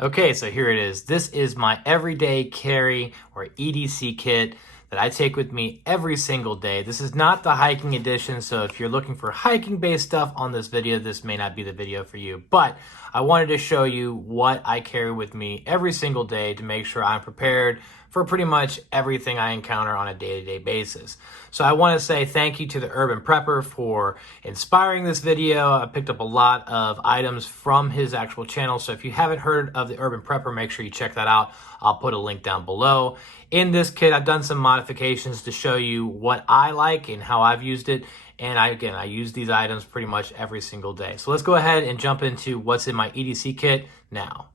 Okay, so here it is. This is my everyday carry or EDC kit that I take with me every single day. This is not the hiking edition, so if you're looking for hiking based stuff on this video, this may not be the video for you. But I wanted to show you what I carry with me every single day to make sure I'm prepared for pretty much everything I encounter on a day-to-day basis. So I want to say thank you to the Urban Prepper for inspiring this video. I picked up a lot of items from his actual channel, so if you haven't heard of the Urban Prepper, make sure you check that out. I'll put a link down below. In this kit, I've done some modifications to show you what I like and how I've used it. And I use these items pretty much every single day. So let's go ahead and jump into what's in my EDC kit now.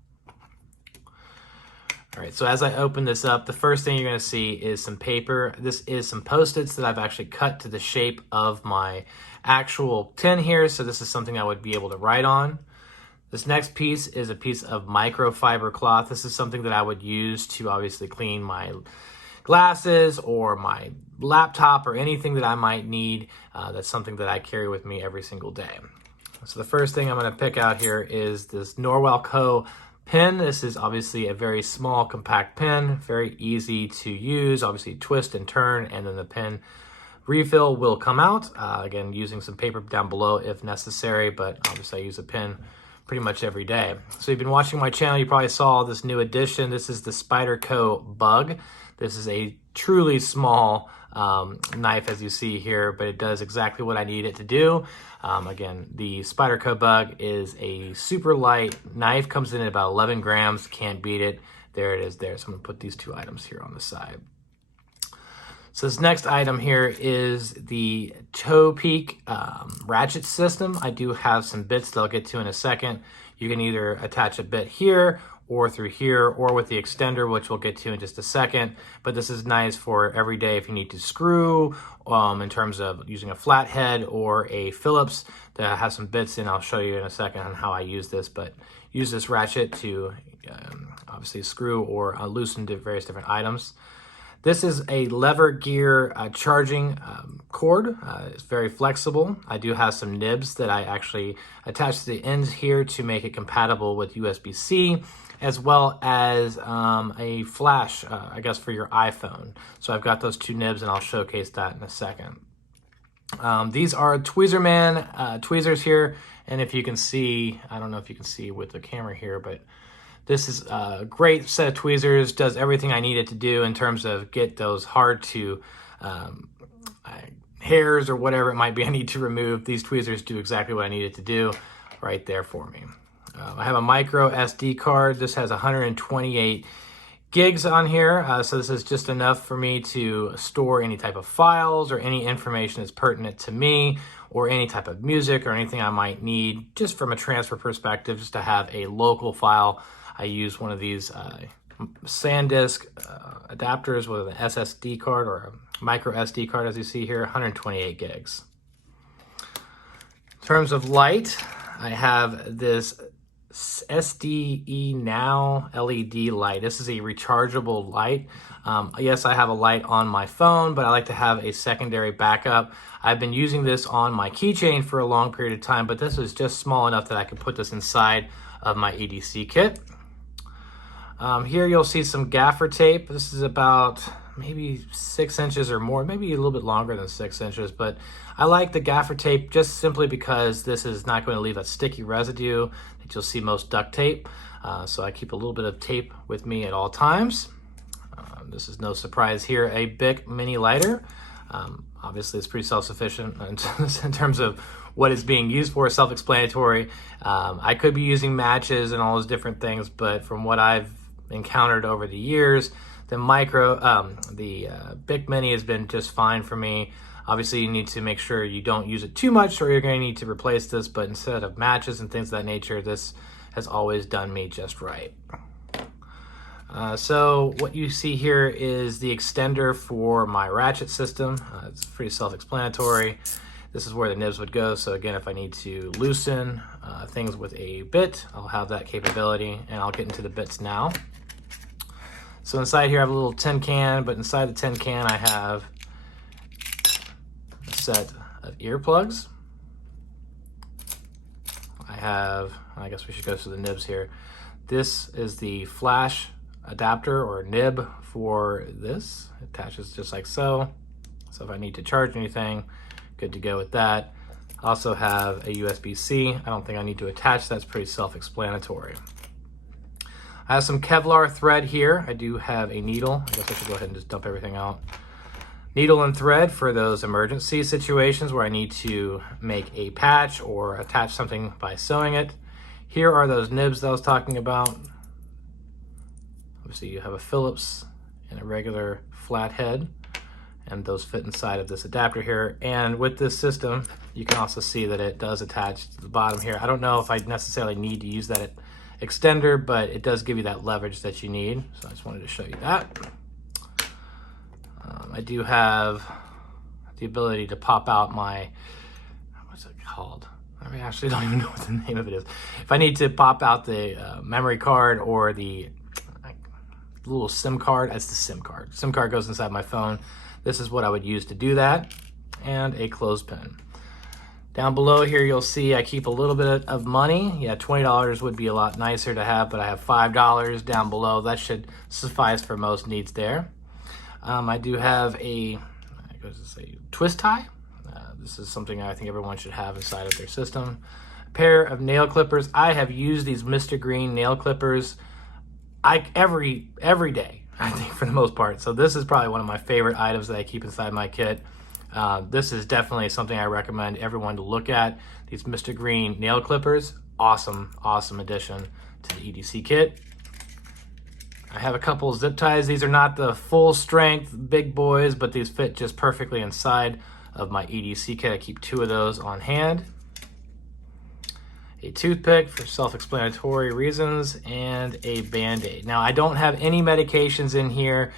All right, so as I open this up, the first thing you're gonna see is some paper. This is some Post-its that I've actually cut to the shape of my actual tin here. So this is something I would be able to write on. This next piece is a piece of microfiber cloth. This is something that I would use to obviously clean my glasses or my laptop or anything that I might need. That's something that I carry with me every single day. So the first thing I'm gonna pick out here is this Norwell Co. pen. This is obviously a very small, compact pen, very easy to use. Obviously twist and turn, and then the pen refill will come out. Again, using some paper down below if necessary, but obviously I use a pen pretty much every day. So you've been watching my channel, you probably saw this new addition. This is the Spyderco Bug. This is a truly small knife, as you see here, but it does exactly what I need it to do. Again, the Spyderco Bug is a super light knife, comes in at about 11 grams, can't beat it. There it is there. So I'm gonna put these two items here on the side. So this next item here is the Toe Peak ratchet system. I do have some bits that I'll get to in a second. You can either attach a bit here or through here, or with the extender, which we'll get to in just a second. But this is nice for every day if you need to screw, in terms of using a flathead or a Phillips that has some bits in. I'll show you in a second on how I use this, but use this ratchet to obviously screw or loosen to various different items. This is a lever gear charging cord. It's very flexible. I do have some nibs that I actually attach to the ends here to make it compatible with USB-C, as well as a flash, I guess, for your iPhone. So I've got those two nibs, and I'll showcase that in a second. These are Tweezerman tweezers here, and if you can see, I don't know if you can see with the camera here, but this is a great set of tweezers, does everything I need it to do in terms of get those hard to hairs or whatever it might be I need to remove. These tweezers do exactly what I need it to do right there for me. I have a micro SD card. This has 128 gigs on here, so this is just enough for me to store any type of files or any information that's pertinent to me, or any type of music or anything I might need, just from a transfer perspective, just to have a local file. I use one of these SanDisk adapters with an SSD card or a micro SD card, as you see here, 128 gigs. In terms of light, I have this SDE Now LED light. This is a rechargeable light. Yes, I have a light on my phone, but I like to have a secondary backup. I've been using this on my keychain for a long period of time, but this is just small enough that I can put this inside of my EDC kit. Here you'll see some gaffer tape. This is about maybe 6 inches or more, maybe a little bit longer than 6 inches, but I like the gaffer tape just simply because this is not going to leave that sticky residue that you'll see most duct tape. So I keep a little bit of tape with me at all times. This is no surprise here, a Bic mini lighter. Obviously it's pretty self-sufficient in terms of what it's being used for, self-explanatory. I could be using matches and all those different things, but from what I've encountered over the years, the Bic Mini has been just fine for me. Obviously you need to make sure you don't use it too much, or you're going to need to replace this, but instead of matches and things of that nature, this has always done me just right. So what you see here is the extender for my ratchet system. It's pretty self-explanatory. This is where the nibs would go. So again, if I need to loosen things with a bit, I'll have that capability, and I'll get into the bits now. So inside here I have a little tin can, but inside the tin can I have a set of earplugs. I guess we should go through the nibs here. This is the flash adapter or nib for this. It attaches just like so. So if I need to charge anything, good to go with that. I also have a USB-C. I don't think I need to attach, that's pretty self-explanatory. I have some Kevlar thread here. I do have a needle. I guess I should go ahead and just dump everything out. Needle and thread for those emergency situations where I need to make a patch or attach something by sewing it. Here are those nibs that I was talking about. Obviously you have a Phillips and a regular flat head, and those fit inside of this adapter here. And with this system, you can also see that it does attach to the bottom here. I don't know if I necessarily need to use that extender, but it does give you that leverage that you need. So I just wanted to show you that. I do have the ability to pop out my, what's it called? I actually don't even know what the name of it is. If I need to pop out the memory card or the little SIM card, that's the SIM card. SIM card goes inside my phone. This is what I would use to do that, and a clothespin. Down below here, you'll see I keep a little bit of money. Yeah, $20 would be a lot nicer to have, but I have $5 down below. That should suffice for most needs there. I do have a twist tie. This is something I think everyone should have inside of their system. A pair of nail clippers. I have used these Mr. Green nail clippers every day, I think, for the most part. So this is probably one of my favorite items that I keep inside my kit. This is definitely something I recommend everyone to look at. These Mr. Green nail clippers, awesome addition to the EDC kit. I have a couple of zip ties. These are not the full strength big boys, but these fit just perfectly inside of my EDC kit. I keep 2 of those on hand. A toothpick for self-explanatory reasons, and a Band-Aid. Now I don't have any medications in here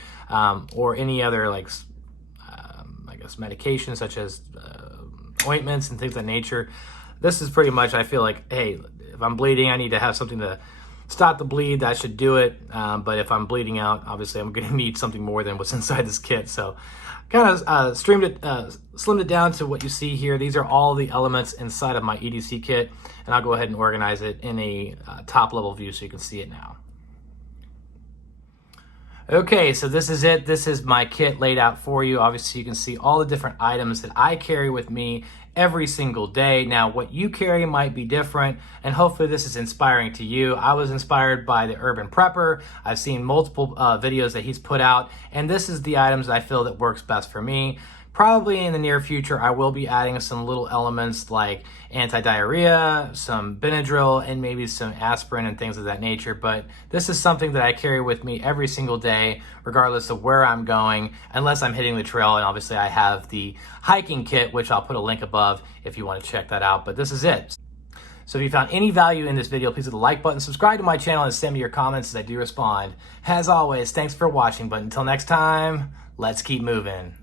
or any other I guess medications such as ointments and things of that nature. This is pretty much, I feel like, hey, if I'm bleeding, I need to have something to stop the bleed. That should do it. But if I'm bleeding out, obviously I'm going to need something more than what's inside this kit. So kind of slimmed it down to what you see here. These are all the elements inside of my EDC kit, and I'll go ahead and organize it in a top level view so you can see it now. Okay, so this is it. This is my kit laid out for you. Obviously, you can see all the different items that I carry with me every single day. Now, what you carry might be different, and hopefully this is inspiring to you. I was inspired by the Urban Prepper. I've seen multiple videos that he's put out, and this is the items that I feel that works best for me. Probably in the near future, I will be adding some little elements like anti-diarrhea, some Benadryl, and maybe some aspirin and things of that nature. But this is something that I carry with me every single day, regardless of where I'm going, unless I'm hitting the trail. And obviously I have the hiking kit, which I'll put a link above if you want to check that out. But this is it. So if you found any value in this video, please hit the like button, subscribe to my channel, and send me your comments as I do respond. As always, thanks for watching. But until next time, let's keep moving.